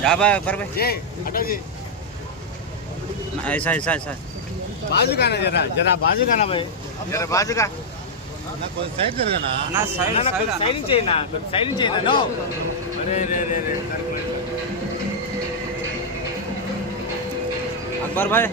जा बराबर ऐसा ऐसा ऐसा बाजू का ना जरा जरा बाजू का ना भाई जरा बाजू का ना कोई साइड जरगा ना साइड साइड चाहिए ना साइड चाहिए ना नो अरे रे रे रे अकबर भाई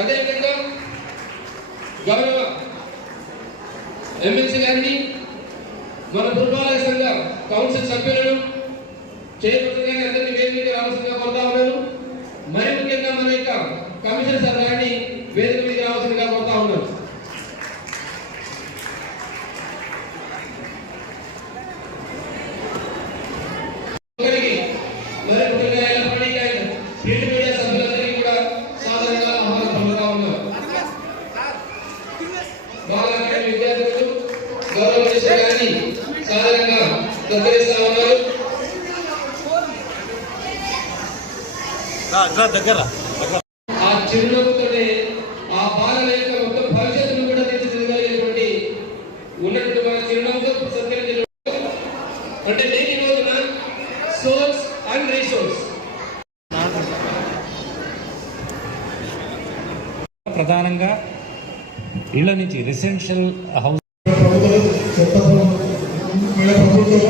అదేవిధంగా గౌరవ ఎమ్మెల్సీ గారిని మన పురపాలక సంఘ కౌన్సిల్ సభ్యులను చైర్మన్ గారిని అందరినీ వేదికగా రావాల్సిందిగా కోరుతా ఉన్నాను. మరి ముఖ్యంగా మన యొక్క కమిషనర్ సార్ గారిని వేదిక మీద రావాల్సిందిగా కోరుతా ఉన్నాను. మరి ముఖ్యంగా ఎలక్ట్రానిక్ అండ్ ప్రింట్ మీడియా సభ్యులందరికీ కూడా సాధారణంగా ఆహ్వానిస్తూ ఉన్నారు. బాలకాయ విద్యార్థులు గౌరవ గారిని సాధారణంగా సత్కరిస్తూ ఉన్నారు. దగ్గర ఆ చిరునవ్వుతోనే ఆ బాలల యొక్క మొత్తం భవిష్యత్తును కూడా తీర్చిదిద్దగలిగేటువంటి ఉన్నటువంటి మన చిరునవ్వుతో సత్కరించిన అంటే నేటి రోజున సోర్స్ అండ్ రిసోర్స్ ప్రధానంగా ఇళ్ల నుంచి రెసిడెన్షియల్ హౌస్ ప్రభుత్వం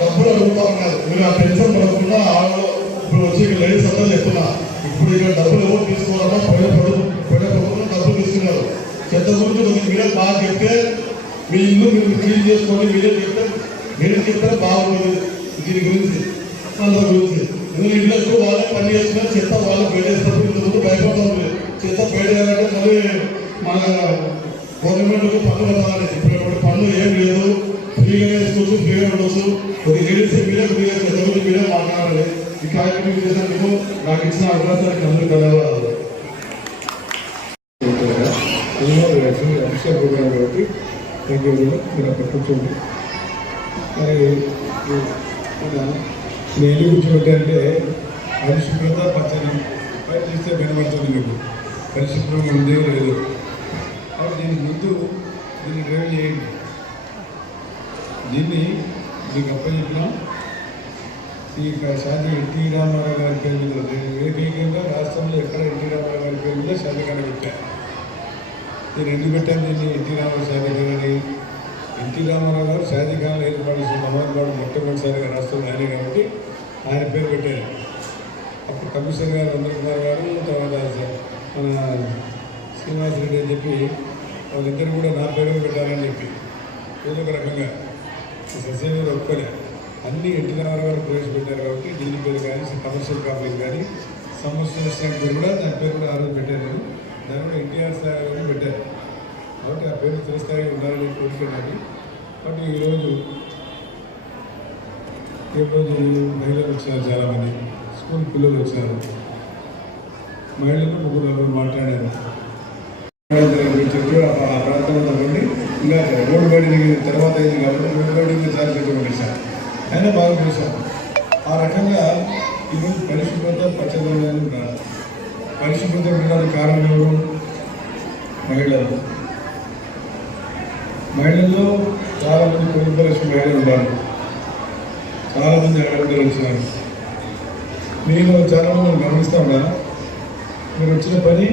డబ్బులు అడుగుతా ఉన్నారు. మీరు ఆ పెన్షన్ పడకుండా ఆడలో ఇప్పుడు వచ్చి లేడీస్ అందరూ చెప్తున్నా ఇప్పుడు ఇక్కడ డబ్బులు ఎవరు తీసుకోవాలన్నా పోయిన ప్రభుత్వం డబ్బులు తీసుకున్నారు. చెత్త గురించి కొంచెం మీరే బాగా చెప్తే మీ ఇల్లు మీరు క్లీన్ చేసుకొని మీరే చెప్తే బాగుంటుంది. దీని గురించి అందరి గురించి ఎందుకంటే ఇళ్ళకు వాళ్ళే పని చేస్తున్నారు. చెత్త వాళ్ళు బయటేస్తారు. ఇంతకుముందు భయపడుతుంది చెత్త బయటేయాలంటే మళ్ళీ మన గవర్నమెంట్కు పన్ను కట్టాలి. ఇప్పుడు పన్ను ఏం లేదు. ఫ్రీగా వేసుకోవచ్చు, ఫ్రీగా ఉండవచ్చు. ఒక లేడీస్ మీరే ఫ్రీగా చెత్త గురించి మీరే మాట్లాడాలి. ఈ కార్యక్రమం చేసినందుకు నాకు ఇచ్చిన అవకాశానికి అందరూ ధన్యవాదాలు. అఫీషియల్ ప్రోగ్రామ్ కాబట్టి మీరు పట్టుకోండి. మరి నేను కూర్చోబెట్టంటే పరిశుభ్రత పచ్చని పని చేస్తే వినబడుతుంది. మీకు పరిశుభ్రంగా ఉందే లేదు. కాబట్టి దీనికి ముందు దీన్ని డ్రైవ్ చేయండి. దీన్ని మీకు అప్పచెప్పినాం. ఈ షాది ఎన్టీ రామారావు గారి పేరు మీద ఏకైకంగా రాష్ట్రంలో ఎక్కడ ఎన్టీ రామారావు గారి పేరు మీద షాదీఖానా పెట్టాను. నేను ఎందుకు పెట్టాను దీన్ని ఎన్టీ రామారావు షాదీఖానా అని? ఎన్టీ రామారావు గారు షాదీఖానాలు ఏర్పాటు చేసిన అమరాబాద్ మొట్టమొదటిసారిగా రాష్ట్రంలో ఆయనే కాబట్టి ఆయన పేరు పెట్టారు. అప్పుడు కమిషనర్ గారు అందర్ కుమార్ గారు, తర్వాత మన శ్రీనివాసరెడ్డి అని చెప్పి వాళ్ళిద్దరు కూడా నా పేరు పెట్టాలని చెప్పి ఏదో ఒక రకంగా సస్యం మీద ఒప్పుకోలే. అన్ని ఎన్టీ రామారావు గారు ప్రవేశపెట్టారు కాబట్టి దీని పేరు కానీ కమర్షియల్ కాంప్లెక్స్ కానీ సమస్య పేరు కూడా దాని పేరు కూడా ఆ రోజు పెట్టారు. దాని కూడా ఎన్టీఆర్ స్థాయిలో పెట్టారు. కాబట్టి ఆ పేరు చిరస్థాయి ఉండాలని కోరుకున్నాను. కాబట్టి ఈరోజు మహిళలు వచ్చారు, చాలామంది స్కూల్ పిల్లలు వచ్చారు. మహిళలు ముగ్గురు మాట్లాడారు. చెప్పి ఆ ప్రాంతంలో ఉండి ఇంకా రోడ్డు బడి తర్వాత అయింది కాబట్టి రోడ్డు బడి చాలా చెప్పి సార్ అయినా బాగా చూసాం. ఆ రకంగా ఈరోజు పరిశుభ్రత పచ్చదనాన్ని ఉండాలి. పరిశుభ్రత ఉండడానికి కారణం ఎవరు? మహిళలు. మహిళల్లో చాలామంది పొదుపు మహిళలు ఉన్నారు. చాలామంది ఆడపిల్లలు వచ్చినారు. మీరు చాలామంది గమనిస్తూ ఉన్నారా? మీరు వచ్చిన పని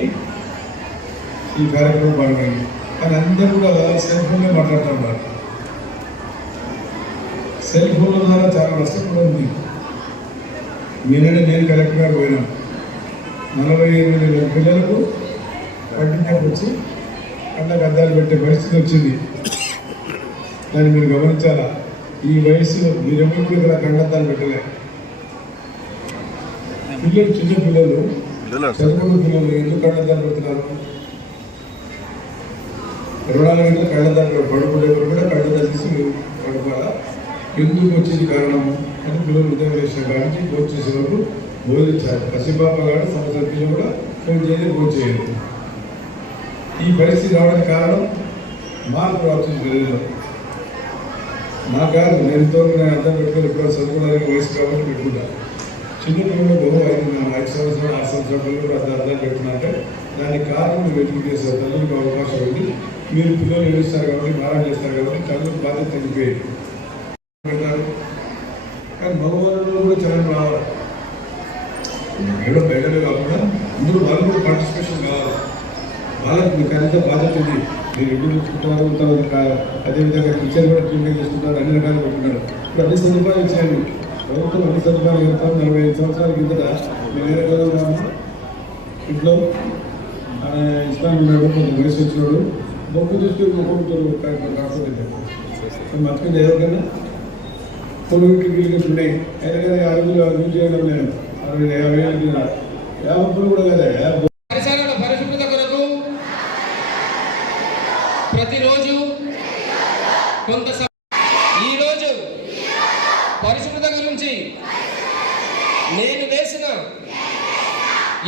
ఈ కార్యక్రమం పాల్గొంది. కానీ అందరూ కూడా సెల్ ఫోన్లో మాట్లాడుతూ ఉన్నారు. సెల్ ఫోన్ల ద్వారా చాలా నష్టం కూడా ఉంది. నేను కలెక్టర్గా పోయినా 48,000 పిల్లలకు కంటిన్యూకి వచ్చి కళ్ళకు అద్దాలు పెట్టే పరిస్థితి వచ్చింది. దాన్ని మీరు గమనించాలా. ఈ వయసులో మీరెవరు కూడా ఇక్కడ కళ్ళద్దాలు పెట్టలే. పిల్లలు చిన్న పిల్లలు, చదువుకున్న పిల్లలు ఎందుకు కళ్ళద్దాలు పెడుతున్నారు? 24 గంటలు కళ్ళదాకా పడుకోలేకుండా కూడా కళ్ళదాకా తీసి పడుకోవాలా. ఎందుకు వచ్చేది కారణము అని పిల్లలు ఉదయం వేసిన కానీ భోజనం చేసే వరకు బోధించాలి. పసిపాప గారు సంవత్సరం పిల్లలు కూడా ఫోన్ చేయలేదు, భోజనం చేయలేదు. ఈ పరిస్థితి రావడానికి కారణం మార్పు రావచ్చు పిల్లలు. నా కాదు, నేను అర్థం పెట్టుకొని ఇప్పుడు చదువుకోవడానికి వయసు కాబట్టి పెట్టుకుంటాను. చిన్నపిల్లలు 5 సంవత్సరాలు 6 సంవత్సరాల పిల్లలు కూడా అర్థం పెట్టుకున్నారంటే దానికి కారణం మీరు వెతికి చేస్తారు. తల్లులకు అవకాశం ఉంది. మీరు పిల్లలు ఏడుస్తారు కాబట్టి భారం చేస్తారు కాబట్టి తల్లులకు బాధ్యత తగ్గిపోయేది పెట్టారు. కానీ మగవాళ్ళలో కూడా చరణం రావాలి. మేడం బయటలో కాకుండా అందరూ వాళ్ళు కూడా పార్టిసిపేషన్ కావాలి. వాళ్ళకి మీకు అంత బాధ్యత ఉంది. మీరు ఎప్పుడు చూసుకుంటారు, అదేవిధంగా టీచర్ కూడా ట్రీట్మెంట్ చేసుకుంటారు, అన్ని రకాలు పెట్టుకున్నారు. ఇప్పుడు అన్ని సదుపాయాలు ఇచ్చాయండి. ప్రభుత్వం అన్ని సదుపాయాలు చెప్తాం. 45 సంవత్సరాల కిందట మేము ఏ రకాలు ఉన్నాము. ఇంట్లో ఇస్లాం ఉన్నాడు, కొంచెం వయసు వచ్చినాడు, బొక్కు తీసుకుని ఒక్కొక్కరు కాకపోతే మర్చిపోయింది. ఎవరికైనా తొమ్మిది గిలికి ఉన్నాయి. అయినా కానీ 6 అభివృద్ధి చేయడం నేను 50 కూడా కదా. పరిసరాల పరిశుభ్రత కొరకు ప్రతిరోజు కొంత ఈరోజు పరిశుభ్రత గురించి నేను వేసిన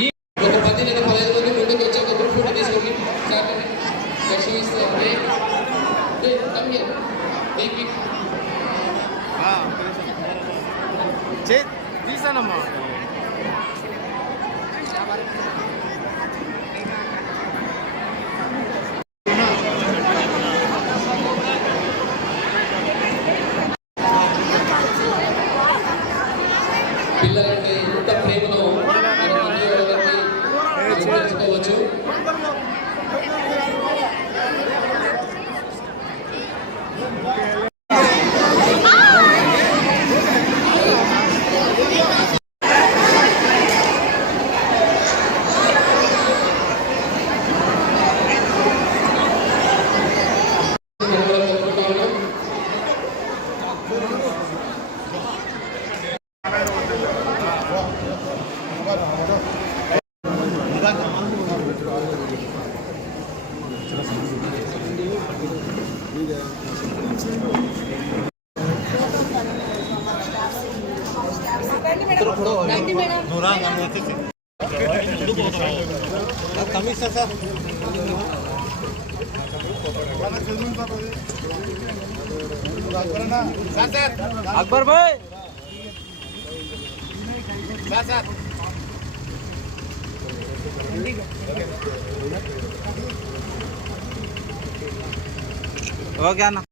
ఈ ఒక 10 లేదా 15 మంది ముందుకు వచ్చి ఒక గ్రూప్ ఫోటో తీసుకొని తీసానమ్మా. పిల్లలంటే ఎంత ప్రేమలో తెలుసుకోవచ్చు. కమిషనర్ సార్ अकबर भाई हो गया ना.